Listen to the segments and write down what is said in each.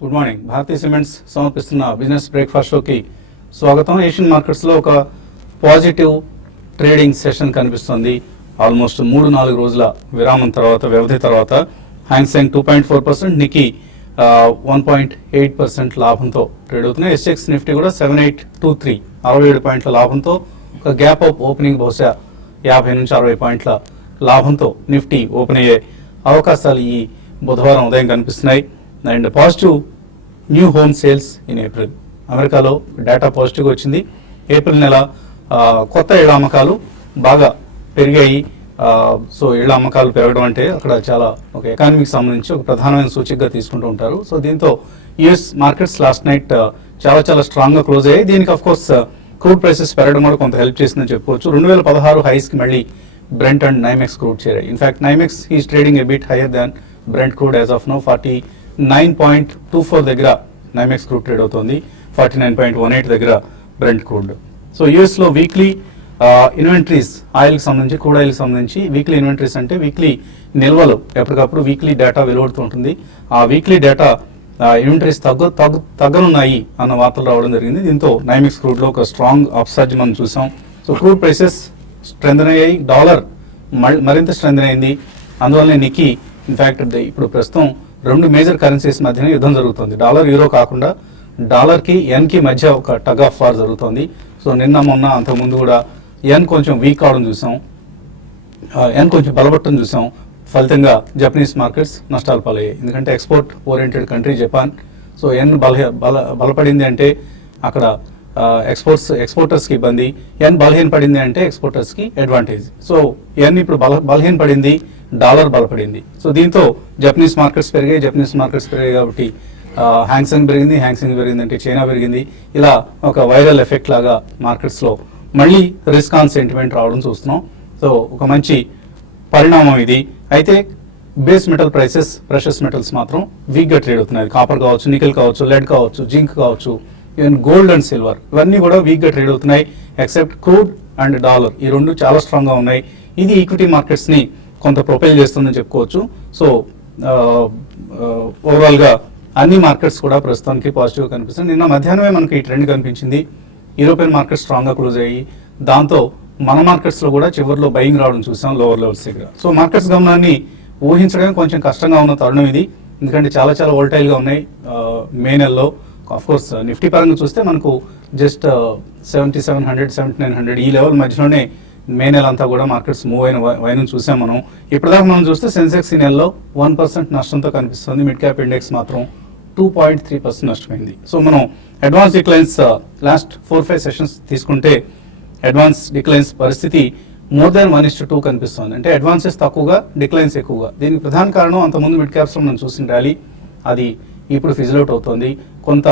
Good morning. Bharatiya cements సమర్పిస్తున్న business breakfast షోకి స్వాగతం. ఏషియన్ మార్కెట్స్లో ఒక పాజిటివ్ ట్రేడింగ్ సెషన్ కనిపిస్తుంది. ఆల్మోస్ట్ 3-4 రోజుల విరామం తర్వాత, వ్యవధి తర్వాత హ్యాంగ్సెంగ్ 2.4%, నికీ 1.8% లాభంతో ట్రేడ్ అవుతున్నాయి. ఎస్ఎక్స్ నిఫ్టీ కూడా 7823 67 పాయింట్ల లాభంతో, ఒక గ్యాప్ అప్ ఓపెనింగ్ బహుశా 50 నుంచి 60 పాయింట్ల లాభంతో నిఫ్టీ ఓపెన్ అయ్యే అవకాశాలు ఈ బుధవారం ఉదయం కనిపిస్తున్నాయి. And positive new home sales in April, అమెరికాలో డేటా పాజిటివ్గా వచ్చింది. ఏప్రిల్ నెల కొత్త ఇళ్ల అమ్మకాలు బాగా పెరిగాయి. సో ఇళ్ల అమ్మకాలు పెరగడం అంటే అక్కడ చాలా ఒక ఎకానమీకి సంబంధించి ఒక ప్రధానమైన సూచికగా తీసుకుంటూ ఉంటారు. సో దీంతో యుఎస్ మార్కెట్స్ లాస్ట్ నైట్ చాలా స్ట్రాంగ్గా క్లోజ్ అయ్యాయి. దీనికి అఫ్ కోర్స్ క్రూడ్ ప్రైసెస్ పెరగడం కూడా కొంత హెల్ప్ చేసిందని చెప్పుకోవచ్చు. 2016 హైస్కి మళ్ళీ బ్రెంట్ అండ్ నైమెక్స్ క్రూడ్ చేరాయి. In fact NYMEX is trading a bit higher than Brent crude as of now. 49.24 దగ్గర నైమెక్స్ క్రూడ్ ట్రేడ్ అవుతుంది, 49.18 దగ్గర బ్రెంట్ క్రూడ్. సో యూఎస్లో వీక్లీ ఇన్వెంటరీస్, ఆయిల్కి సంబంధించి, క్రూడ్ ఆయిల్కి సంబంధించి వీక్లీ ఇన్వెంటరీస్ అంటే వీక్లీ నిల్వలు ఎప్పటికప్పుడు వీక్లీ డేటా వెలువడుతూ ఉంటుంది. ఆ వీక్లీ డేటా ఇన్వెంటరీస్ తగ్గనున్నాయి అన్న వార్తలు రావడం జరిగింది. దీంతో నైమెక్స్ క్రూడ్లో ఒక స్ట్రాంగ్ అప్సర్జ్ మనం చూసాం. సో క్రూడ్ ప్రైసెస్ స్ట్రెంథన్ అయ్యాయి, డాలర్ మరింత స్ట్రెంథన్ అయింది. అందువల్లనే నికీ ఇన్ఫాక్ట్ ఇప్పుడు ప్రస్తుతం 2 మేజర్ కరెన్సీస్ మధ్యన యుద్ధం జరుగుతుంది. డాలర్ యూరో కాకుండా డాలర్కి ఎన్కి మధ్య ఒక టగ్ ఆఫ్ వార్ జరుగుతుంది. సో నిన్న మొన్న అంతకుముందు కూడా ఎన్ కొంచెం వీక్ అవడం చూసాం, ఎన్ కొంచెం బలపడటం చూసాం. ఫలితంగా జపనీస్ మార్కెట్స్ నష్టాలు పాలయ్యాయి. ఎందుకంటే export oriented country Japan. So yen బలపడింది అంటే అక్కడ ఎక్స్పోర్టర్స్కి ఇబ్బంది, ఎన్ బలహీనపడింది అంటే ఎక్స్పోర్టర్స్కి అడ్వాంటేజ్. సో ఎన్ ఇప్పుడు బలహీనపడింది, డాలర్ బలపడింది. సో దీంతో జపనీస్ మార్కెట్స్ పెరిగాయి కాబట్టి హ్యాంగ్సెంగ్ పెరిగిందంటే చైనా పెరిగింది. ఇలా ఒక వైరల్ ఎఫెక్ట్ లాగా మార్కెట్స్లో మళ్ళీ రిస్క్ ఆన్ సెంటిమెంట్ రావడం చూస్తున్నాం. సో ఒక మంచి పరిణామం ఇది. అయితే base metal prices, precious metals మాత్రం వీక్గా ట్రేడ్ అవుతున్నాయి. కాపర్ కావచ్చు, నికెల్ కావచ్చు, లెడ్ కావచ్చు, జింక్ కావచ్చు, ఈవెన్ గోల్డ్ అండ్ సిల్వర్, ఇవన్నీ కూడా వీక్గా ట్రేడ్ అవుతున్నాయి. ఎక్సెప్ట్ క్రూడ్ అండ్ డాలర్, ఈ రెండు చాలా స్ట్రాంగ్గా ఉన్నాయి. ఇది ఈక్విటీ మార్కెట్స్ని కొంత ప్రొపైల్ చేస్తుందని చెప్పుకోవచ్చు. సో ఓవరాల్గా అన్ని మార్కెట్స్ కూడా ప్రస్తుతానికి పాజిటివ్గా కనిపిస్తుంది. నిన్న మధ్యాహ్నమే మనకి ఈ ట్రెండ్ కనిపించింది. యూరోపియన్ మార్కెట్స్ స్ట్రాంగ్గా క్లోజ్ అయ్యి, దాంతో మన మార్కెట్స్లో కూడా చివరిలో బయింగ్ రావడం చూసాం లోవర్ లెవెల్స్ దగ్గర. సో మార్కెట్స్ గమనాన్ని ఊహించడమే కొంచెం కష్టంగా ఉన్న తరుణం ఇది. ఎందుకంటే చాలా వోల్టైల్గా ఉన్నాయి మే నెలలో. కోర్స్ నిఫ్టీ పరంగా చూస్తే మనకు జస్ట్ 7700, 7900 ఈ లెవెల్ మధ్యలోనే మే నెల అంతా కూడా మార్కెట్స్ మూవ్ అయిన చూసాం మనం. ఇప్పటిదాకా మనం చూస్తే సెన్సెక్స్ ఈ నెలలో 1% నష్టంతో కనిపిస్తుంది. మిడ్ క్యాప్ ఇండెక్స్ మాత్రం 2.3% నష్టమైంది. సో మనం అడ్వాన్స్ డిక్లైన్స్ లాస్ట్ 4-5 సెషన్స్ తీసుకుంటే అడ్వాన్స్ డిక్లైన్స్ పరిస్థితి మోర్ దాన్ 1:2 కనిపిస్తుంది. అంటే అడ్వాన్సెస్ తక్కువగా, డిక్లైన్స్ ఎక్కువగా. దీనికి ప్రధాన కారణం అంతకుముందు మిడ్ క్యాప్స్లో మనం చూసిన ర్యాలీ, అది ఇప్పుడు ఫిజిల్ అవుట్ అవుతుంది. కొంత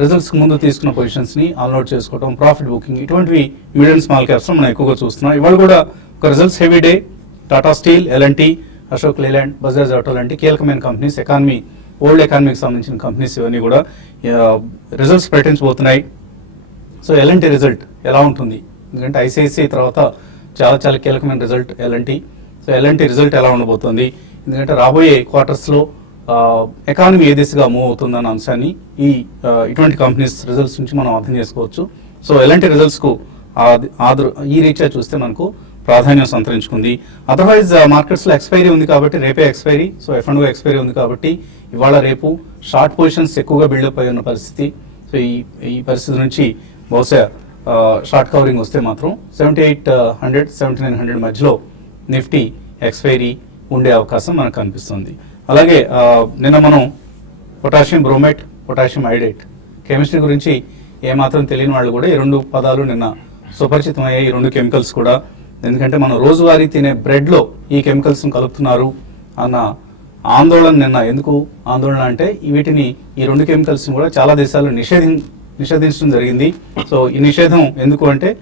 రిజల్ట్స్ ముందు తీసుకున్న పొజిషన్స్ని అన్లోడ్ చేసుకోవడం, ప్రాఫిట్ బుకింగ్, ఇటువంటివి మిడ్ అండ్ స్మాల్ క్యాప్స్లో మనం ఎక్కువగా చూస్తున్నాం. ఇవాళ కూడా ఒక results heavy day. Tata steel, L&T, Ashok Leyland, Bajaj auto లాంటి కీలకమైన కంపెనీస్, ఓల్డ్ ఎకానమీకి సంబంధించిన కంపెనీస్ ఇవన్నీ కూడా రిజల్ట్స్ ప్రకటించబోతున్నాయి. సో ఎల్ఎన్టీ రిజల్ట్ ఎలా ఉంటుంది? ఎందుకంటే ఐసిఐసిఐ తర్వాత చాలా కీలకమైన result L&T. So L&T result ఎలా ఉండబోతుంది? ఎందుకంటే రాబోయే క్వార్టర్స్లో ఎకానమీ ఏ దిశగా మూవ్ అవుతుందన్న అంశాన్ని ఇటువంటి కంపెనీస్ రిజల్ట్స్ నుంచి మనం అర్థం చేసుకోవచ్చు. సో ఎలాంటి రిజల్ట్స్కు ఈ రీత్యా చూస్తే మనకు ప్రాధాన్యం సంతరించుకుంది. అదర్వైజ్ మార్కెట్స్లో ఎక్స్పైరీ ఉంది కాబట్టి, రేపే ఎక్స్పైరీ. సో F&O ఎక్స్పైరీ ఉంది కాబట్టి ఇవాళ రేపు షార్ట్ పొజిషన్స్ ఎక్కువగా బిల్డప్ అయి ఉన్న పరిస్థితి. సో ఈ పరిస్థితి నుంచి బహుశా షార్ట్ కవరింగ్ వస్తే మాత్రం 7800, 7900 మధ్యలో నిఫ్టీ ఎక్స్పైరీ ఉండే అవకాశం మనకు కనిపిస్తుంది. అలాగే నిన్న మనం పొటాషియం బ్రోమేట్, పొటాషియం ఐడేట్, కెమిస్ట్రీ గురించి ఏమాత్రం తెలియని వాళ్ళు కూడా ఈ 2 పదాలు నిన్న సుపరిచితమయ్యాయి. ఈ 2 కెమికల్స్ కూడా. ఎందుకంటే మనం రోజువారీ తినే బ్రెడ్లో ఈ కెమికల్స్ను కలుపుతున్నారు అన్న ఆందోళన. నిన్న ఎందుకు ఆందోళన అంటే వీటిని, ఈ 2 కెమికల్స్ని కూడా చాలా దేశాలు నిషేధించడం జరిగింది. సో ఈ నిషేధం ఎందుకు అంటే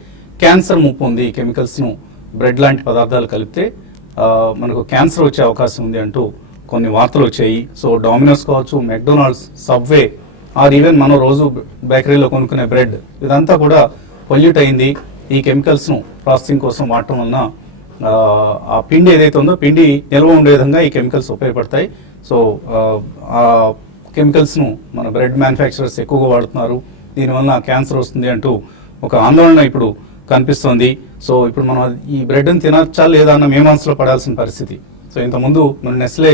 క్యాన్సర్ ముప్పు ఉంది. ఈ కెమికల్స్ను బ్రెడ్ లాంటి పదార్థాలు కలిపితే మనకు క్యాన్సర్ వచ్చే అవకాశం ఉంది అంటూ కొన్ని వార్తలు వచ్చాయి. సో డామినోస్ కావచ్చు, మెక్డొనాల్డ్స్, సబ్వే, ఆర్ ఈవెన్ మనం రోజు బేకరీలో కొనుక్కునే బ్రెడ్, ఇదంతా కూడా పొల్యూట్ అయింది. ఈ కెమికల్స్ను ప్రాసెసింగ్ కోసం వాడటం వలన ఆ పిండి ఏదైతే ఉందో, పిండి నిల్వ ఉండే విధంగా ఈ కెమికల్స్ ఉపయోగపడతాయి. సో కెమికల్స్ను మన బ్రెడ్ మ్యానుఫ్యాక్చరర్స్ ఎక్కువగా వాడుతున్నారు, దీనివల్ల క్యాన్సర్ వస్తుంది అంటూ ఒక ఆందోళన ఇప్పుడు కనిపిస్తోంది. సో ఇప్పుడు మనం ఈ బ్రెడ్ని తినచ్చా లేదా అన్న మీమాంసలో పడాల్సిన పరిస్థితి. సో ఇంతకుముందు మన నెస్లే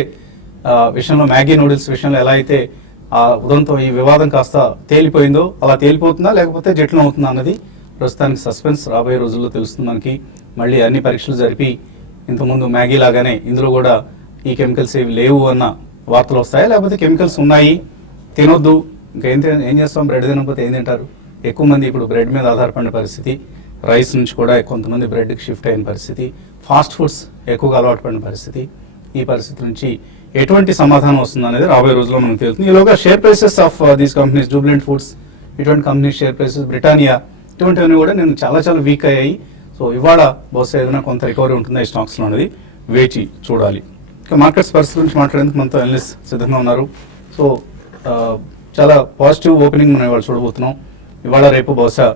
విషయంలో, మ్యాగీ నూడిల్స్ విషయంలో ఎలా అయితే ఆ ఉదంతం, ఈ వివాదం కాస్త తేలిపోయిందో అలా తేలిపోతుందా లేకపోతే జటిలం అవుతుందా అన్నది ప్రస్తుతానికి సస్పెన్స్. రాబోయే రోజుల్లో తెలుస్తుంది మనకి. మళ్ళీ అన్ని పరీక్షలు జరిపి ఇంతకుముందు మ్యాగీ లాగానే ఇందులో కూడా ఈ కెమికల్స్ ఏవి లేవు అన్న వార్తలు వస్తాయా, లేకపోతే కెమికల్స్ ఉన్నాయి తినొద్దు ఏం చేస్తాం, బ్రెడ్ తినకపోతే ఏం తింటారు. ఎక్కువ మంది ఇప్పుడు బ్రెడ్ మీద ఆధారపడిన పరిస్థితి, రైస్ నుంచి కూడా కొంతమంది బ్రెడ్కి షిఫ్ట్ అయిన పరిస్థితి, ఫాస్ట్ ఫుడ్స్ ఎక్కువగా అలవాటు పడిన పరిస్థితి. ఈ పరిస్థితి నుంచి ఎటువంటి సమాధానం వస్తుంది అనేది రాబోయే రోజుల్లో మనకు తెలుస్తుంది. ఈలోగా share prices of these companies, Jubilant foods ఇటువంటి కంపెనీస్ షేర్ ప్రైసెస్, బ్రిటానియా ఇటువంటివన్నీ కూడా నేను చాలా వీక్ అయ్యాయి. సో ఇవాళ బహుశా ఏదైనా కొంత రికవరీ ఉంటుందా ఈ స్టాక్స్లో అనేది వేచి చూడాలి. ఇక మార్కెట్స్ పరిస్థితి గురించి మాట్లాడేందుకు మనతో అనలిస్ట్ సిద్ధంగా ఉన్నారు. సో చాలా పాజిటివ్ ఓపెనింగ్ మనం ఇవాళ చూడబోతున్నాం. ఇవాళ రేపు బహుశా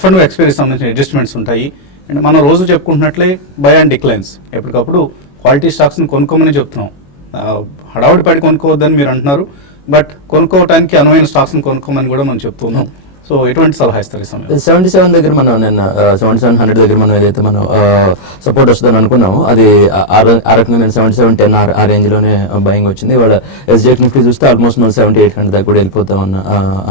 F&O ఎక్స్పైరీ సంబంధించిన అడ్జస్ట్మెంట్స్ ఉంటాయి. అండ్ మనం రోజు చెప్పుకుంటున్నట్లే బై అండ్ డిక్లైన్స్, ఎప్పటికప్పుడు క్వాలిటీ స్టాక్స్ని కొనుక్కోమని చెప్తున్నాం. హడావుడి పడి కొనుక్కోవద్దని మీరు అంటున్నారు, బట్ కొనుక్కోవడానికి అనువైన స్టాక్స్ని కొనుక్కోమని కూడా మనం చెప్తున్నాం. సో ఎటువంటి సలహా ఇస్తారు ఈ సమయంలో? 77 దగ్గర మనం నిన్న 7700 దగ్గర మనం ఏదైతే మనం సపోర్ట్ వస్తుందని అనుకున్నాము, అది ఆ రకంగా నేను 7710 ఆ రేంజ్ లోనే బయింగ్ వచ్చింది. ఇవాళ ఎస్జేక్ నిఫ్టీ చూస్తే ఆల్మోస్ట్ మనం 7800 దాకా కూడా వెళ్ళిపోతాం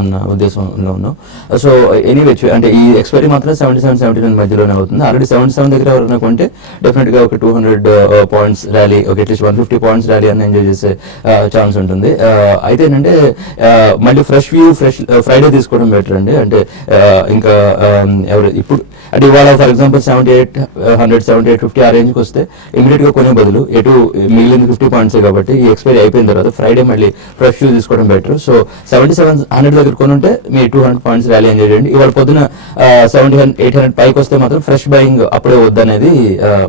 అన్న ఉద్దేశంలో ఉన్నాం. సో ఎనీవే అంటే ఈ ఎక్స్పైరీ మాత్రం 77-79 మధ్యలోనే అవుతుంది. ఆల్రెడీ 77 దగ్గర ఎవరైనా కొంటే డెఫినెట్ గా ఒక 200 పాయింట్స్ ర్యాలీ, ఒక అట్లీస్ట్ 150 పాయింట్స్ ర్యాలీ అని ఎంజాయ్ చేసే ఛాన్స్ ఉంటుంది. అయితే ఏంటంటే మళ్ళీ ఫ్రెష్ ఫ్రైడే తీసుకోవడం బెటర్ అండి. అంటే ఇంకా ఎవరు ఇప్పుడు అంటే ఇవాళ ఫర్ ఎగ్జాంపుల్ 7800 7850 ఆ రేంజ్కి వస్తే ఇమీడియట్ గా కొనే బదులు ఎటు మిగిలింది 50 పాయింట్సే కాబట్టి ఈ ఎక్స్పైరీ అయిపోయిన తర్వాత ఫ్రైడే మళ్ళీ ఫ్రెష్ వ్యూ తీసుకోవడం బెటర్. సో 7700 దగ్గర కొనుంటే మీ 200 పాయింట్స్ ర్యాలీ ఎంజాయ్ చేయండి. ఇవాళ పొద్దున 7800 పైకి వస్తే మాత్రం ఫ్రెష్ బయింగ్ అప్పుడే వద్దనేది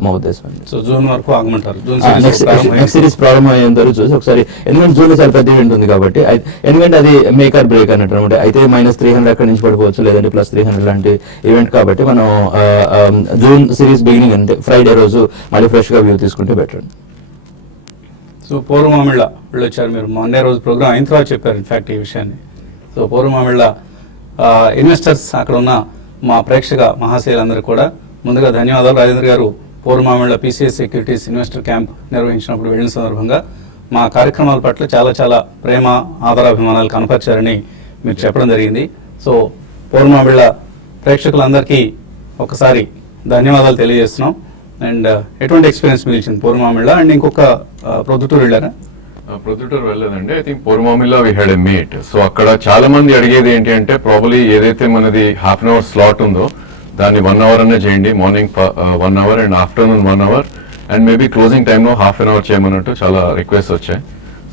మా ఉద్దేశం అండి. సో జూన్ వరకు ఆగమంటారు, నెక్స్ట్ సిరీస్ ప్రారంభం అయ్యేంత వరకు చూసి ఒకసారి, ఎందుకంటే జూన్ లో చాలా పెద్ద ఈవెంట్ ఉంది కాబట్టి, ఎందుకంటే అది మేక్ ఆర్ బ్రేక్ అన్నట్టు అనమాట. అయితే -300 అక్కడి నుంచి పడిపోవచ్చు, లేదంటే +300 లాంటి ఈవెంట్ కాబట్టి మనం జూన్ సిరీస్ బిగినింగ్ అంటే ఫ్రైడే రోజు మళ్ళీ ఫ్రెష్ గా వ్యూ తీసుకుంటే బెటర్. సో పూర్వమామిళ్ళ వచ్చారు, మీరు మండే రోజు ప్రోగ్రామ్ అయిన తర్వాత చెప్పారు ఇన్ఫాక్ట్ ఈ విషయాన్ని. సో పూర్వమామిళ్ళ ఇన్వెస్టర్స్, అక్కడ ఉన్న మా ప్రేక్షక మహాశయులందరూ కూడా ముందుగా ధన్యవాదాలు. రాజేంద్ర గారు పూర్వమామిళ్ళ PCS సెక్యూరిటీస్ ఇన్వెస్టర్ క్యాంప్ నిర్వహించినప్పుడు వెళ్ళిన సందర్భంగా మా కార్యక్రమాల పట్ల చాలా ప్రేమ ఆదరాభిమానాలు కనపరిచారని మీరు చెప్పడం జరిగింది. సో పూర్వమామిళ్ళ ప్రేక్షకులందరికీ ఒకసారి ధన్యవాదాలు తెలియజేస్తున్నాం. అండ్ ఎటువంటి ఎక్స్పీరియన్స్ మిగిల్చింది పూర్వమామిళ్ళ? అండ్ ఇంకొక ప్రొద్దుటూరు వెళ్ళారా? ప్రొద్దుటూరు వెళ్ళలేదండి. ఐ థింక్ పూర్వమామిళ్ళ we had a meet. So అక్కడ చాలా మంది అడిగేది ఏంటి అంటే, ప్రాబబ్లీ ఏదైతే మనది ½ అన్ అవర్ స్లాట్ ఉందో దాన్ని 1 అవర్ అనే చేయండి, morning 1 hour and afternoon 1 hour, and maybe closing టైంలో ½ అన్ అవర్ చేయమన్నట్టు చాలా రిక్వెస్ట్ వచ్చాయి.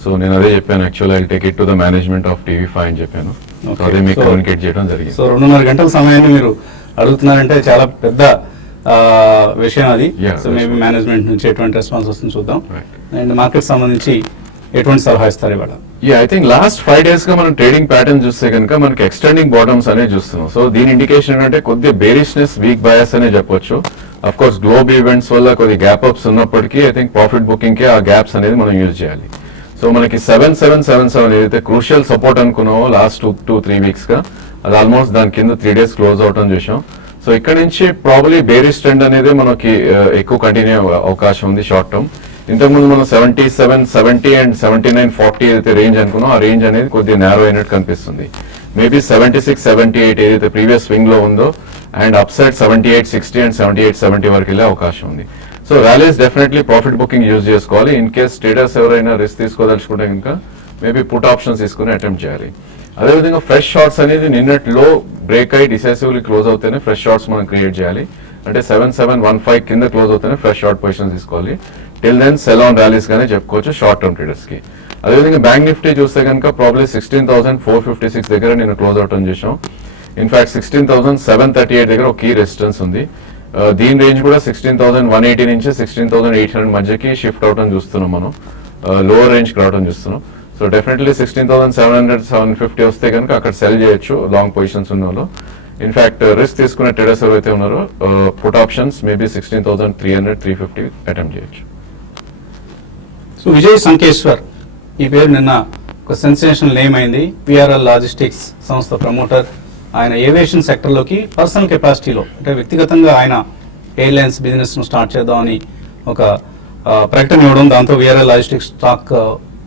సో నేను అదే చెప్పాను, actually I take it to the management of TV5 అని చెప్పాను. అదే మీకు కమ్యూనికేట్ చేయడం జరిగింది. సో 2.5 గంటల సమయాన్ని మీరు అడుగుతున్నారంటే చాలా పెద్ద విషయం అది. సో మేబీ మేనేజ్మెంట్ నుంచి ఎటువంటి రెస్పాన్స్ వస్తుంది చూద్దాం. అండ్ మార్కెట్ సంబంధించి ఎటువంటి సలహా ఇస్తారు ఇవాళ? ఐ థింక్ లాస్ట్ 5 days గా మనం ట్రేడింగ్ ప్యాటర్న్ చూస్తే కనుక మనకి ఎక్స్టెండింగ్ బాటమ్స్ అనే చూస్తున్నాం. సో దీని ఇండికేషన్ ఏంటంటే కొద్దిగా బేరిష్నెస్, వీక్ బయాస్ అనే చెప్పొచ్చు. అఫ్ కోర్స్ గ్లోబ్ ఈవెంట్స్ వల్ల కొద్ది గ్యాప్ అప్స్ ఉన్నప్పటికీ ఐ థింక్ ప్రాఫిట్ బుకింగ్ కి ఆ గ్యాప్స్ అనేది మనం యూజ్ చేయాలి. సో మనకి 7777 ఏదైతే క్రూషియల్ సపోర్ట్ అనుకున్నామో లాస్ట్ 2-3 weeks గా, అది ఆల్మోస్ట్ దాని కింద 3 days క్లోజ్ అవటం చూసాం. సో ఇక్కడ నుంచి ప్రాబబ్లీ బేరిష్ ట్రెండ్ అనేది మనకి ఎక్కువ కంటిన్యూ అవకాశం ఉంది షార్ట్ టర్మ్. ఇంతకుముందు మనం 77, 70 అండ్ 79, 40 ఏదైతే రేంజ్ అనుకున్నాం, ఆ రేంజ్ అనేది కొద్దిగా నేరో అయినట్టు కనిపిస్తుంది. మేబీ 76, 78 ఏదైతే ప్రీవియస్ స్వింగ్ లో ఉందో, అండ్ అప్ సైడ్ 78, 60 అండ్ 78, 70 వరకు వెళ్ళే అవకాశం ఉంది. So rallies definitely profit booking use చేసుకోవాలి. ఇన్ కేస్ ట్రేడర్స్ ఎవరైనా రిస్క్ తీసుకోదలుచుకుంటే ఇంకా మేబీ పుట్ ఆప్షన్స్ తీసుకుని అటెంప్ట్ చేయాలి. అదేవిధంగా ఫ్రెష్ షార్ట్స్ అనేది నిన్నటి లో బ్రేక్ అయి డిసైసివ్లీ క్లోజ్ అవుతేనే ఫ్రెష్ షార్ట్స్ మనం క్రియేట్ చేయాలి. అంటే 7715 కింద క్లోజ్ అవుతేనే ఫ్రెష్ షార్ట్ పొజిషన్ తీసుకోవాలి. Till then sell on rallies గానే చెప్పుకోవచ్చు షార్ట్ టర్మ్ ట్రేడర్స్ కి. అదేవిధంగా బ్యాంక్ నిఫ్టీ చూస్తే కనుక ప్రాబ్లీ 16,456 దగ్గర నేను క్లోజ్ అవుట్ అని చేసాం. ఇన్ఫాక్ట్ 16,738 దగ్గర ఒక కీ రెసిస్టెన్స్ ఉంది. దీని రేంజ్ కూడా 16,180 నుంచి 16,800 మధ్యకి షిఫ్ట్ అవటం చూస్తున్నాం మనం, లోవర్ రేంజ్ రావడం చూస్తున్నాం. సో డెఫినెట్లీ 16,700, 750 వస్తే కనుక అక్కడ సెల్ చేయొచ్చు లాంగ్ పొజిషన్స్ ఉన్న వాళ్ళు. ఇన్ఫాక్ట్ రిస్క్ తీసుకునే ట్రేడర్స్ ఎవరైతే ఉన్నారో పుట్ ఆప్షన్స్ మేబీ 16,300, 350 అటెంప్ట్ చేయొచ్చు. సో విజయ్ సంకేశ్వర్ ఈ పేరు నిన్న ఒక సెన్సేషనల్ నేమ్ అయింది. విఆర్ఎల్ లాజిస్టిక్స్ సంస్థ ప్రమోటర్. ఆయన ఏవియేషన్ సెక్టర్లోకి పర్సనల్ కెపాసిటీలో అంటే వ్యక్తిగతంగా ఆయన ఎయిర్లైన్స్ బిజినెస్ను స్టార్ట్ చేద్దామని ఒక ప్రకటన ఇవ్వడం, దాంతో విఆర్ఎల్ లాజిస్టిక్స్ స్టాక్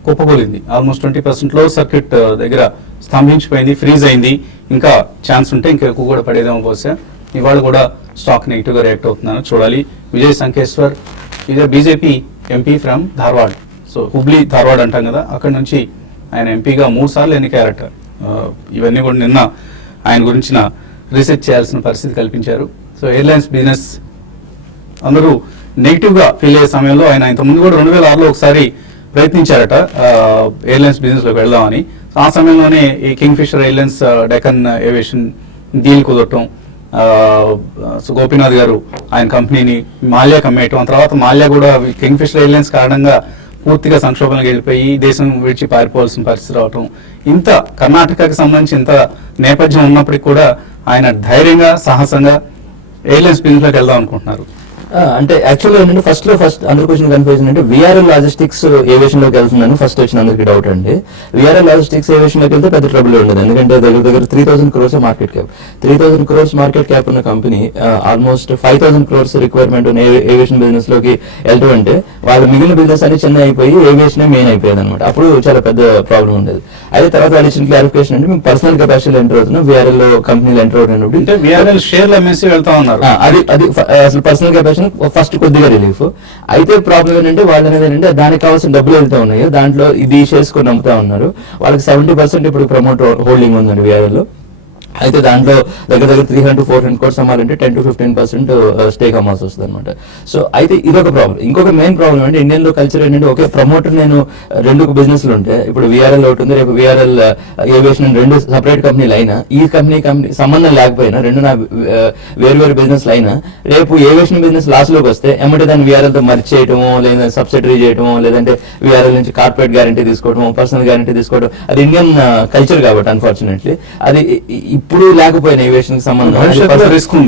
కుప్పకూలింది. ఆల్మోస్ట్ 20% సర్క్యూట్ దగ్గర స్తంభించిపోయింది, ఫ్రీజ్ అయింది. ఇంకా ఛాన్స్ ఉంటే ఇంకా ఎక్కువ కూడా పడేదేమో బహుశా. ఇవాళ కూడా స్టాక్ నెగిటివ్గా రియాక్ట్ అవుతుందని చూడాలి. విజయ్ సంకేశ్వర్ ఇదే BJP MP from Dharwad. So Hubli Dharwad అంటాం కదా, అక్కడ నుంచి ఆయన ఎంపీగా 3 సార్లు ఎన్నికయ్యారట. ఇవన్నీ కూడా నిన్న ఆయన గురించిన రీసెర్చ్ చేయాల్సిన పరిస్థితి కల్పించారు. సో ఎయిర్లైన్స్ బిజినెస్ అందరూ నెగిటివ్గా ఫీల్ అయ్యే సమయంలో ఆయన ఇంతకుముందు కూడా 2006లో ఒకసారి ప్రయత్నించారట ఎయిర్లైన్స్ బిజినెస్లోకి వెళ్దామని. ఆ సమయంలోనే ఈ Kingfisher airlines Deccan aviation deal కుదరటం, సో గోపీనాథ్ గారు ఆయన కంపెనీని మాల్యాకి అమ్మేయటం, ఆ తర్వాత మాల్యా కూడా కింగ్ ఫిషర్ ఎయిర్లైన్స్ కారణంగా పూర్తిగా సంక్షోభంలోకి వెళ్ళిపోయి దేశం విడిచి పారిపోవాల్సిన పరిస్థితి రావటం. ఇంత కర్ణాటకకి సంబంధించి ఇంత నేపథ్యం ఉన్నప్పటికీ కూడా ఆయన ధైర్యంగా సాహసంగా ఎయిర్లైన్స్ బిజినెస్లోకి వెళ్దాం అనుకుంటున్నారు. అంటే యాక్చువల్గా ఏంటంటే ఫస్ట్ అందరి క్వశ్చన్ కన్ఫ్యూజన్ అంటే విఆర్ఎల్ లాజిస్టిక్స్ ఏవియేషన్ లోకి వెళ్తుందని ఫస్ట్ వచ్చిన అందరికి డౌట్ అండి. విఆర్ఎల్ లాజిస్టిక్స్ ఏవియేషన్ లోకి వెళ్తే పెద్ద ట్రబుల్ ఉండదు, ఎందుకంటే దగ్గర 3000 crores market cap. 3000 crores market cap ఉన్న కంపెనీ ఆల్మోస్ట్ 5000 crores రిక్వైర్మెంట్ ఉన్న ఏవియేషన్ బిజినెస్ లోకి వెళ్తూ అంటే వాళ్ళ మిగిలిన బిజినెస్ అన్ని చిన్న అయిపోయి ఏవియేషన్ మెయిన్ అయిపోయేది అనమాట. అప్పుడు చాలా పెద్ద ప్రాబ్లం ఉండేది. అయితే తర్వాత వాళ్ళు ఇచ్చిన క్లారిఫికేషన్ అంటే మేము పర్సనల్ కెపాసిటీలో ఎంటర్ అవుతున్నాం, విఆర్ఎల్ కంపెనీలో ఎంటర్ అవుతున్నప్పుడు అంటే విఆర్ఎల్ షేర్లు అమ్మేసి వెళ్తా ఉన్నారు. అది అసలు పర్సనల్ కెపాసిటీ ఫస్ట్ కొద్దిగా రిలీఫ్. అయితే ప్రాబ్లం ఏంటంటే వాళ్ళు అనేది ఏంటంటే దానికి కావాల్సిన డబ్బులు వెళ్తా ఉన్నాయి, దాంట్లో ఇది షేర్స్ కొన్ని అమ్ముతా ఉన్నారు. వాళ్ళకి 70% ఇప్పుడు ప్రమోటర్ హోల్డింగ్ ఉందండి విఆర్ఎల్. అయితే దాంట్లో దగ్గర 300 to 400 crores అమ్మాలంటే 10 to 15% స్టేక్ అమ్మాల్సి వస్తుంది అనమాట. సో అయితే ఇదొక ప్రాబ్లం. ఇంకొక మెయిన్ ప్రాబ్లం అంటే ఇండియన్ లో కల్చర్ ఏంటంటే ఒకే ప్రమోటర్ నేను 2 బిజినెస్లు ఉంటే ఇప్పుడు విఆర్ఎల్ ఒకటి ఉంది, రేపు విఆర్ఎల్ ఏవియేషన్ 2 సెపరేట్ కంపెనీలు అయినా ఈ కంపెనీ సంబంధం లేకపోయినా 2 నా వేరు బిజినెస్లు అయినా రేపు ఏవియేషన్ బిజినెస్ లాస్ లోకి వస్తే ఎమ్మటే దాన్ని విఆర్ఎల్ తో మర్చి చేయటమో లేదా సబ్సిడరీ చేయటమో లేదంటే విఆర్ఎల్ నుంచి కార్పొరేట్ గ్యారంటీ తీసుకోవటమో పర్సనల్ గ్యారంటీ తీసుకోవడం అది ఇండియన్ కల్చర్ కాబట్టి అన్ఫార్చునేట్లీ అది ఇప్పుడు లేకపోయిన ఏవియేషన్ కి సంబంధం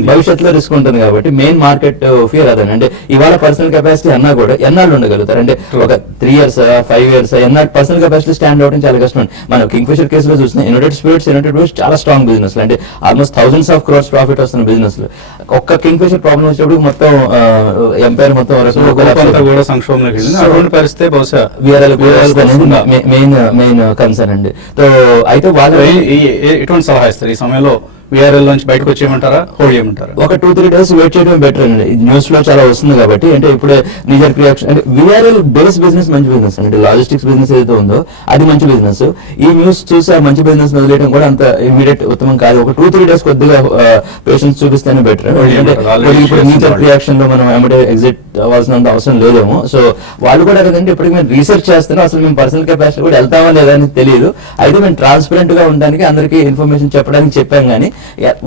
భవిష్యత్తులో రిస్క్ ఉంటుంది కాబట్టి మెయిన్ మార్కెట్ ఫియర్ అదని. అంటే ఇవాళ పర్సనల్ కెపాసిటీ అన్నా కూడా ఎన్నాళ్ళు ఉండగలుగుతారు అంటే ఒక 3 years 5 years ఎన్నాళ్ళు పర్సనల్ కెపాసిటీ స్టాండ్ అవడం చాలా కష్టం. మనం కింగ్ ఫిషర్ కేసులో చూసిన యునైటెడ్ స్పిరిట్స్ చాలా స్ట్రాంగ్ బిజినెస్ అంటే almost thousands of crores profit వస్తున్న బిజినెస్. ఒక్క కింగ్ ఫిషర్ ప్రాబ్లం వచ్చినప్పుడు మొత్తం ఎంపైర్ మొత్తం మెయిన్ కన్సర్న్ అండి. సో అయితే వాళ్ళు ఎటువంటి సలహా ఇస్తారు ఈ సమయంలో? విఆర్ఎల్ నుంచి బయటకు వచ్చేయమంటారా, హోల్డ్ చేయమంటారా? ఒక 2-3 days వెయిట్ చేయడం బెటర్ అండి. న్యూస్ లో చాలా వస్తుంది కాబట్టి అంటే ఇప్పుడే నిజర్ రియాక్షన్ అంటే విఆర్ఎల్ బేస్ బిజినెస్ మంచి బిజినెస్ అంటే లాజిస్టిక్స్ బిజినెస్ ఏదైతే ఉందో అది మంచి బిజినెస్. ఈ న్యూస్ చూసి ఆ మంచి బిజినెస్ వదిలేయడం కూడా అంత ఇమీడియట్ ఉత్తమం కాదు. ఒక 2-3 days కొద్దిగా పేషెన్స్ చూపిస్తేనే బెటర్. ఇప్పుడు నిజర్ రియాక్షన్ లో మనం ఏమంటే ఎగ్జిట్ అవ్వాల్సినంత అవసరం లేదేమో. సో వాళ్ళు కూడా కదండి ఇప్పటికి మేము రీసెర్చ్ చేస్తున్నాం, అసలు మేము పర్సనల్ కెపాసిటీ కూడా వెళ్తామా లేదా అని తెలియదు. అయితే మేము ట్రాన్స్పరెంట్ గా ఉండడానికి అందరికీ ఇన్ఫర్మేషన్ చెప్పడానికి చెప్పాం కానీ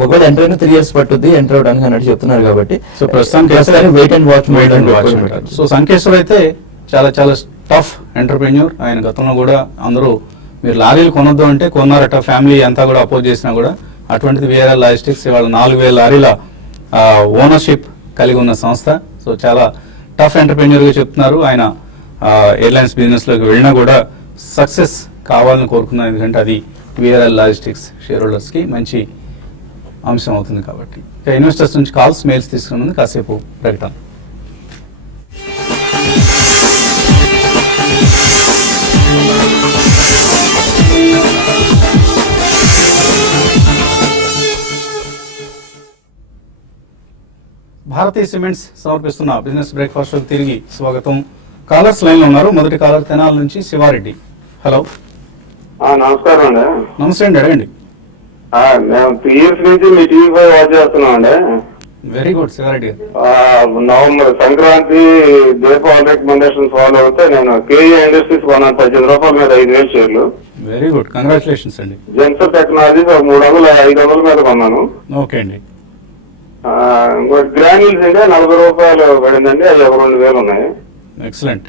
ఒకవేళ ఎంటర్ అయినా 3 years పట్టుద్ది ఎంటర్ అవడానికి అన్నట్టు చెప్తున్నారు కాబట్టి సో ప్రస్తుతానికి wait and watch. So Sankeshwar అయితే చాలా టఫ్ ఎంటర్ప్రెన్యూర్. ఆయన గతంలో కూడా అందరూ మీరు లారీలు కొనొద్దు అంటే కొన్నారట, ఫ్యామిలీ అంతా కూడా అపోజ్ చేసినా కూడా. అటువంటిది విఆర్ఎల్ లాజిస్టిక్స్ ఇవాళ 4000 లారీల ఓనర్షిప్ కలిగి ఉన్న సంస్థ. సో చాలా టఫ్ ఎంటర్ప్రెన్యూర్ గా చెప్తున్నారు. ఆయన ఎయిర్లైన్స్ బిజినెస్ లోకి వెళ్ళినా కూడా సక్సెస్ కావాలని కోరుకున్నారు, ఎందుకంటే అది విఆర్ఎల్ లాజిస్టిక్స్ షేర్ హోల్డర్స్ కి మంచి అంశం అవుతుంది కాబట్టి. ఇక ఇన్వెస్టర్స్ నుంచి కాల్స్ మెయిల్స్ తీసుకున్నది కాసేపు ప్రకటన. భారతీయ సిమెంట్స్ సమర్పిస్తున్న బిజినెస్ బ్రేక్ఫాస్ట్ తిరిగి స్వాగతం. కాలర్స్ లైన్ లో ఉన్నారు. మొదటి కాలర్ తెనాలి నుంచి శివారెడ్డి. హలో, నమస్కారం అండి. నమస్తే అండి, అడగండి. మేము 3 years నుంచి మీ టీవీ వాచ్ చేస్తున్నాం అండి. వెరీ గుడ్ శివారెడ్డి గారు. November Sankranti Deepavali recommendation follow అవుతే నేను కేఈ ఇండస్ట్రీస్ కొన్నాను 18 రూపాయల మీద 5000 షేర్లు. వెరీ గుడ్, కంగ్రాచులేషన్స్ అండి. జెన్సర్ టెక్నాలజీస్ 300-500 మీద కొన్నాను. ఓకే అండి. ఇంకోటి గ్రాన్యూల్స్ ఇండియా 40 రూపాయలు పడిందండి, అవి 2000 ఉన్నాయి. ఎక్సలెంట్.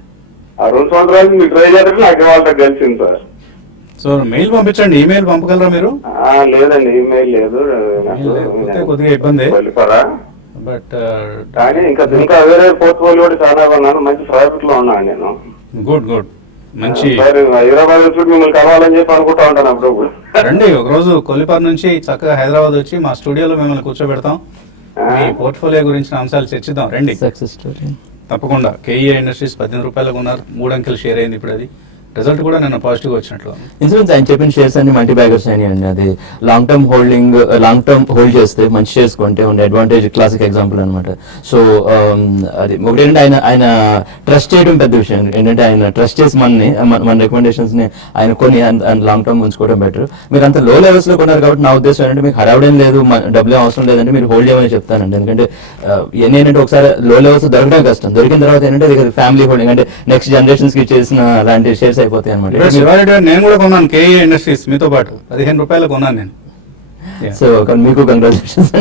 2 సంవత్సరాలు మీకు ట్రై చేస్తే నాకు ఇవాళ గెలిచింది సార్. సో మెయిల్ పంపించండి. ఈమెయిల్ పంపగలరా మీరు? లేదండి, ఈమెయిల్ లేదు. కొద్దిగా ఇబ్బంది బట్ కానీ ఇంకా వేరే పోర్ట్ఫోలియో కూడా చాలా కొన్నాను, మంచి ప్రాఫిట్ లో ఉన్నాను నేను. Good good. మంచి సార్ హైదరాబాద్ వచ్చి మిమ్మల్ని కలవాలని చెప్పి అనుకుంటా ఉంటాను అప్పుడు. రండి ఒకరోజు కొల్లిపారు నుంచి చక్కగా హైదరాబాద్ వచ్చి మా స్టూడియోలో మిమ్మల్ని కూర్చోబెడతాం, మీ పోర్ట్ఫోలియో గురించిన అంశాలు చర్చిద్దాం రండి. Success story. తప్పకుండా. కేఈఏ ఇండస్ట్రీస్ 18 రూపాయలకు ఉన్నారు, 3 అంకెలు షేర్ అయింది ఇప్పుడు, అది రిజల్ట్ కూడా నిన్న పాజిటివ్గా వచ్చినట్లు. ఇన్సూరెన్స్ ఆయన చెప్పిన షేర్స్ అన్ని మల్టీ బ్యాగర్స్ అయినాయండి. అది లాంగ్ టర్మ్ హోల్డ్ చేస్తే మంచి షేర్స్ కొంటే ఉండే అడ్వాంటేజ్ క్లాసిక్ ఎగ్జాంపుల్ అనమాట. సో అది ఒకటేంటంటే ఆయన ట్రస్ట్ చేయడం పెద్ద విషయం. ఏంటంటే ఆయన ట్రస్ట్ చేసి మన రికమెండేషన్స్ ని ఆయన కొని లాంగ్ టర్మ్ ఉంచుకోవడం బెటర్. మీరు అంత లో లెవెల్స్ లో కొన్నారు కాబట్టి నా ఉద్దేశం ఏంటంటే మీకు హడావడం లేదు, డబ్బులు అవసరం లేదంటే మీరు హోల్డ్ చేయమని చెప్తానండి. ఎందుకంటే ఏంటంటే ఒకసారి లో లెవెల్స్ దొరకడం కష్టం, దొరికిన తర్వాత ఏంటంటే అది ఫ్యామిలీ హోల్డింగ్ అంటే నెక్స్ట్ జనరేషన్స్ కి చేసిన అలాంటి షేర్స్ అయిపోతాయి అనమాట. శివారెడ్డి గారు నేను కూడా కొన్నాను కేఈఏ ఇండస్ట్రీస్ మీతో పాటు, 15 రూపాయలకు కొన్నాను నేను. సో మీకు కంగ్రాచులేషన్స్.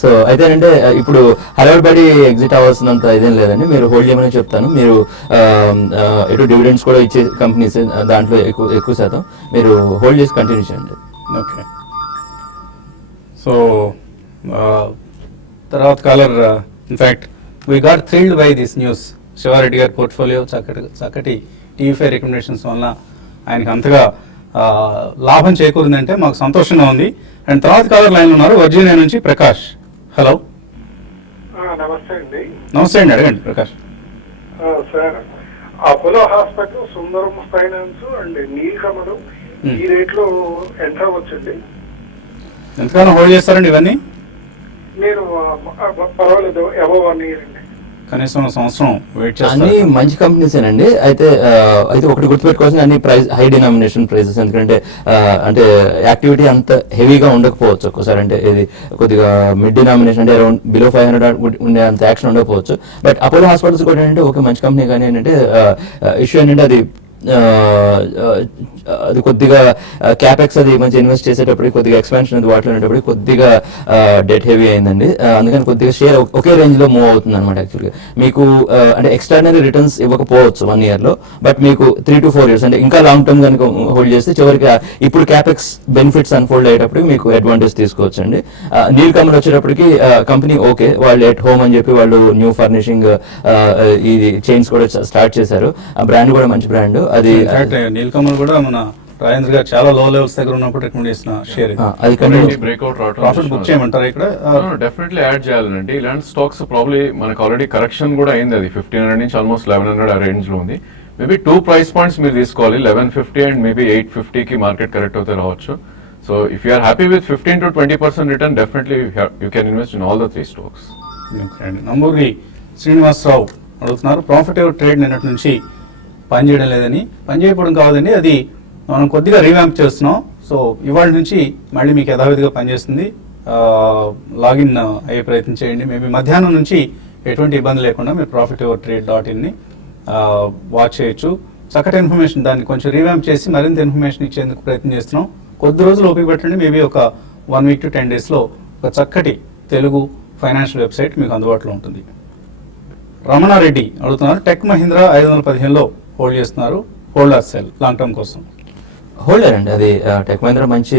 సో అయితే అంటే ఇప్పుడు హడావిడి ఎగ్జిట్ అవ్వాల్సినంత ఇదేం లేదండి, మీరు హోల్డ్ చేయమని చెప్తాను. మీరు ఎటు డివిడెండ్స్ కూడా ఇచ్చే కంపెనీస్ దాంట్లో ఎక్కువ శాతం మీరు హోల్డ్ చేసి కంటిన్యూ చేయండి. ఓకే. సో తర్వాత caller, in fact we got thrilled by this news. Sivareddy గారి పోర్ట్ఫోలియో చక్కటి టీవీ5 రికమెండేషన్స్ వల్ల ఆయనకి అంతగా లాభం చేకూరిందంటే మాకు సంతోషంగా ఉంది. అండ్ తర్వాత కాలర్ లైన్లో ఉన్నారు వర్జీనియా నుంచి ప్రకాష్. హలో. నమస్తే అండి. నమస్తే అండి, అడగండి Prakash. Sir, Apollo hospital, Sundaram finance and Neelakamalam ఈ రేట్లో ఎంటర్ అవ్వచ్చండి. ఎంతకాలం హోల్డ్ చేస్తారండి ఇవన్నీ? నేను పర్వాలేదు, అబవ్ 1 year అండి. కనీసం సంవత్సరం వెయిట్ అన్ని చేస్తారు. మంచి కంపెనీస్ అండి. అయితే ఒకటి గుర్తుపెట్టుకోవాల్సిన అన్ని ప్రైస్ హై డినామినేషన్ ప్రైసెస్. ఎందుకంటే అంటే యాక్టివిటీ అంత హెవీగా ఉండకపోవచ్చు ఒక్కోసారి. అంటే ఇది కొద్దిగా మిడ్ డినామినేషన్ అంటే అరౌండ్ బిలో 500 ఉండే అంత యాక్షన్ ఉండకపోవచ్చు. బట్ అపోలో హాస్పిటల్స్ కూడా ఏంటంటే ఒక మంచి కంపెనీ, కానీ ఏంటంటే ఇష్యూ ఏంటంటే అది కొద్దిగా క్యాపెక్స్ అది మంచి ఇన్వెస్ట్ చేసేటప్పుడు కొద్దిగా ఎక్స్పాన్షన్ అది వాటిలో కొద్దిగా డెట్ హెవీ అయిందండి. అందుకని కొద్దిగా షేర్ ఒకే రేంజ్ లో మూవ్ అవుతుంది అనమాట. యాక్చువల్గా మీకు అంటే ఎక్స్ట్రాడినరీ రిటర్న్స్ ఇవ్వకపోవచ్చు 1 year లో, బట్ మీకు 3 to 4 years అంటే ఇంకా లాంగ్ టర్మ్ కనుక హోల్డ్ చేస్తే చివరికి ఇప్పుడు క్యాపెక్స్ బెనిఫిట్స్ అన్ఫోల్డ్ అయ్యేటప్పుడు మీకు అడ్వాంటేజ్ తీసుకోవచ్చు అండి. నీల్ కమల్ వచ్చేటప్పటికి కంపెనీ ఓకే, వాళ్ళు ఎట్ హోమ్ అని చెప్పి వాళ్ళు న్యూ ఫర్నిషింగ్ ఇది చైన్స్ కూడా స్టార్ట్ చేశారు. ఆ బ్రాండ్ కూడా మంచి బ్రాండ్. అది నీలకమల్ కూడా మన రాజేంద్ర గారు చాలా లో లెవెల్స్ దగ్గర ఉన్నప్పుడు రికమెండ్ చేసిన షేర్. అది బ్రేక్అవుట్ ప్రాఫిట్ బుక్ చేయమంటారా ఇక్కడ? డెఫినెట్లీ యాడ్ చేయాలండి. ఇలాంటి స్టాక్స్ ప్రాబ్లీ మనకు ఆల్రెడీ కరెక్షన్ కూడా అయింది. అది 1500 నుంచి ఆల్మోస్ట్ 1100 ఆ రేంజ్ లో ఉంది. మేబీ 2 price points మీరు తీసుకోవాలి, 1150 అండ్ మేబీ 850 కి మార్కెట్ కరెక్ట్ అవుతే రావచ్చు. So if you are happy with 15 to 20% return, definitely you can invest in all the 3 stocks. Namburi Srinivasarao అడుగుతున్నారు, ప్రాఫిట్ ట్రేడ్ నిన్నటి నుంచి పనిచేయడం లేదని. పనిచేయడం కావదండి, అది మనం కొద్దిగా రీవ్యాంప్ చేస్తున్నాం. సో ఇవాళ నుంచి మళ్ళీ మీకు యథావిధిగా పనిచేస్తుంది. లాగిన్ అయ్యే ప్రయత్నం చేయండి. మేబీ మధ్యాహ్నం నుంచి ఎటువంటి ఇబ్బంది లేకుండా మీరు profityourtrade.in వాచ్ చేయొచ్చు. చక్కటి ఇన్ఫర్మేషన్, దాన్ని కొంచెం రీవ్యాంప్ చేసి మరింత ఇన్ఫర్మేషన్ ఇచ్చేందుకు ప్రయత్నం చేస్తున్నాం. కొద్ది రోజులు ఓపిక పెట్టండి. మేబీ ఒక 1 week to 10 days లో ఒక చక్కటి తెలుగు ఫైనాన్షియల్ వెబ్సైట్ మీకు అందుబాటులో ఉంటుంది. రమణారెడ్డి అడుగుతున్నారు, టెక్ మహీంద్రా 515లో హోల్డ్ చేస్తున్నారు, hold are cell long term కోసం? హోల్డర్ అండి. అది టెక్ మహీంద్రా మంచి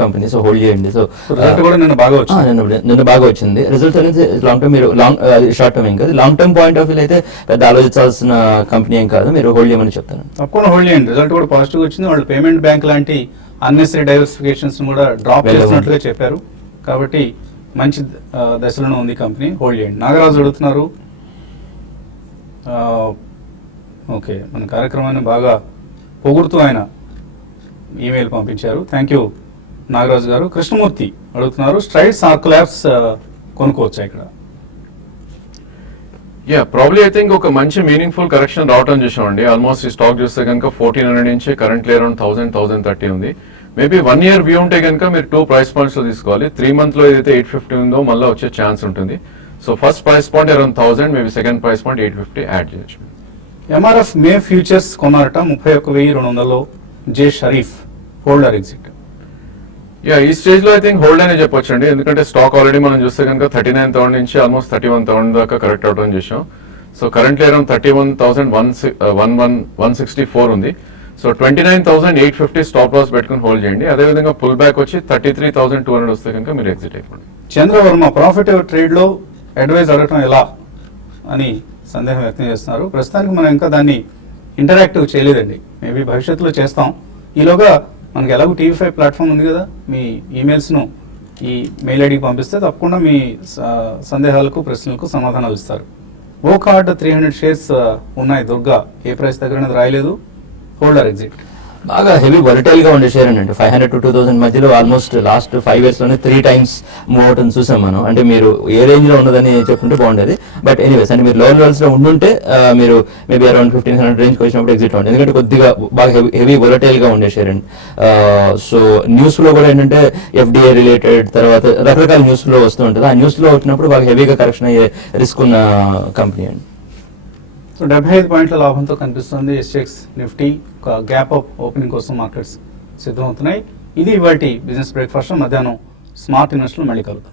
కంపెనీ, సో హోల్డ్ చేయండి. సో రిజల్ట్ కూడా నిన్న బాగా వచ్చింది. నిన్న బాగా వచ్చింది రిజల్ట్ అనేది. లాంగ్ టర్మ్ మీరు షార్ట్ టర్మ్ ఏం కాదు, long term point of view అయితే పెద్ద ఆలోచించాల్సిన కంపెనీ ఏం కాదు, మీరు హోల్డ్ చేయమని చెప్తాను. తప్పకుండా హోల్డ్ చేయండి. రిజల్ట్ కూడా పాజిటివ్ వచ్చింది. వాళ్ళు పేమెంట్ బ్యాంక్ లాంటి అన్నెసరీ డైవర్సిఫికేషన్స్ కూడా డ్రాప్ చేస్తున్నట్లుగా చెప్పారు. కాబట్టి మంచి దశలోనే ఉంది కంపెనీ, హోల్డ్ చేయండి. నాగరాజు అడుగుతున్నారు, ఓకే మన కార్యక్రమాన్ని బాగా పొగుడుతూ ఆయన ఈమెయిల్ పంపించారు. థ్యాంక్ యూ నాగరాజు గారు. కృష్ణమూర్తి అడుగుతున్నారు, స్ట్రైట్స్ ఆర్ కొలాప్స్ కొనుక్కోవచ్చా ఇక్కడ? ప్రాబ్లీ ఐ థింక్ ఒక మంచి మీనింగ్ఫుల్ కరెక్షన్ రావటం చూసామండి. ఆల్మోస్ట్ ఈ స్టాక్ చూస్తే కనుక 1400 నుంచి కరెంట్లీ అరౌండ్ 1030 ఉంది. మేబీ 1 year వ్యూ ఉంటే కనుక మీరు 2 price points లో తీసుకోవాలి. 3 month లో ఏదైతే 850 ఉందో మళ్ళీ వచ్చే ఛాన్స్ ఉంటుంది. So first price point around 1000, maybe second price point 850 add చేయొచ్చు. ఎంఆర్ఎఫ్ మే ఫ్యూచర్స్ కొన్నారట 31,200లో. జే షరీఫ్, హోల్డర్ ఎగ్జిట్? ఈ స్టేజ్ లో ఐ థింక్ హోల్డ్ అనే చెప్పొచ్చు అండి. ఎందుకంటే స్టాక్ ఆల్రెడీ మనం చూస్తే కనుక 39,000 నుంచి ఆల్మోస్ట్ 31,000 దాకా కరెక్ట్ అవడం చేసాం. సో కరెంట్లీ అరౌండ్ 31,164 ఉంది. సో 29,850 స్టాప్ లాస్ పెట్టుకుని హోల్డ్ చేయండి. అదేవిధంగా పుల్ బ్యాక్ వచ్చి 33,200 వస్తే కనుక మీరు ఎగ్జిట్ అయిపోండి. చంద్రవర్మ, ప్రాఫిట్ ట్రేడ్ లో అడ్వైజ్ అడగటం ఎలా అని సందేహం వ్యక్తం చేస్తున్నారు. ప్రస్తుతానికి మనం ఇంకా దాన్ని ఇంటరాక్టివ్ చేయలేదండి. మేబీ భవిష్యత్తులో చేస్తాం. ఈలోగా మనకి ఎలాగో టీవీ5 ప్లాట్ఫామ్ ఉంది కదా, మీ ఈమెయిల్స్ను ఈ మెయిల్ ఐడికి పంపిస్తే తప్పకుండా మీ సందేహాలకు ప్రశ్నలకు సమాధానాలు ఇస్తారు. ఓ కార్డ్ 300 షేర్స్ ఉన్నాయి దుర్గా, ఏ ప్రైస్ దగ్గర అనేది రాయలేదు, హోల్డర్ ఎగ్జిట్. బాగా హెవీ వొలటైల్ గా ఉండే షేర్ అండి. 500 to 2000 మధ్యలో ఆల్మోస్ట్ లాస్ట్ 5 years లోనే 3 times మూవ్ అవుట్ చూసాం మనం. అంటే మీరు ఏ రేంజ్ లో ఉన్నదని చెప్పుంటే బాగుండేది. బట్ ఎనీవేస్ అంటే మీరు లోవర్ లెవెల్స్ లో ఉండుంటే మీరు మేబీ అరౌండ్ 1500 రేంజ్ వచ్చినప్పుడు ఎగ్జిట్ అవ్వండి. ఎందుకంటే కొద్దిగా బాగా హెవీ వొలటైల్ గా ఉండే షేర్ అండి. సో న్యూస్ లో కూడా ఏంటంటే ఎఫ్డిఏ రిలేటెడ్ తర్వాత రకరకాల న్యూస్ లో వస్తూ ఉంటుంది. ఆ న్యూస్ లో వచ్చినప్పుడు బాగా హెవీగా కరెక్షన్ అయ్యే రిస్క్ ఉన్న కంపెనీ అండి. సో 75 పాయింట్ల లాభంతో కనిపిస్తుంది ఎస్ఎక్స్ నిఫ్టీ. ఒక గ్యాప్ అప్ ఓపెనింగ్ కోసం మార్కెట్స్ సిద్ధమవుతున్నాయి. ఇది ఇవాల్టి బిజినెస్ బ్రేక్ఫాస్ట్. మధ్యాహ్నం స్మార్ట్ ఇన్వెస్ట్లో మళ్ళీ కలుద్దాం.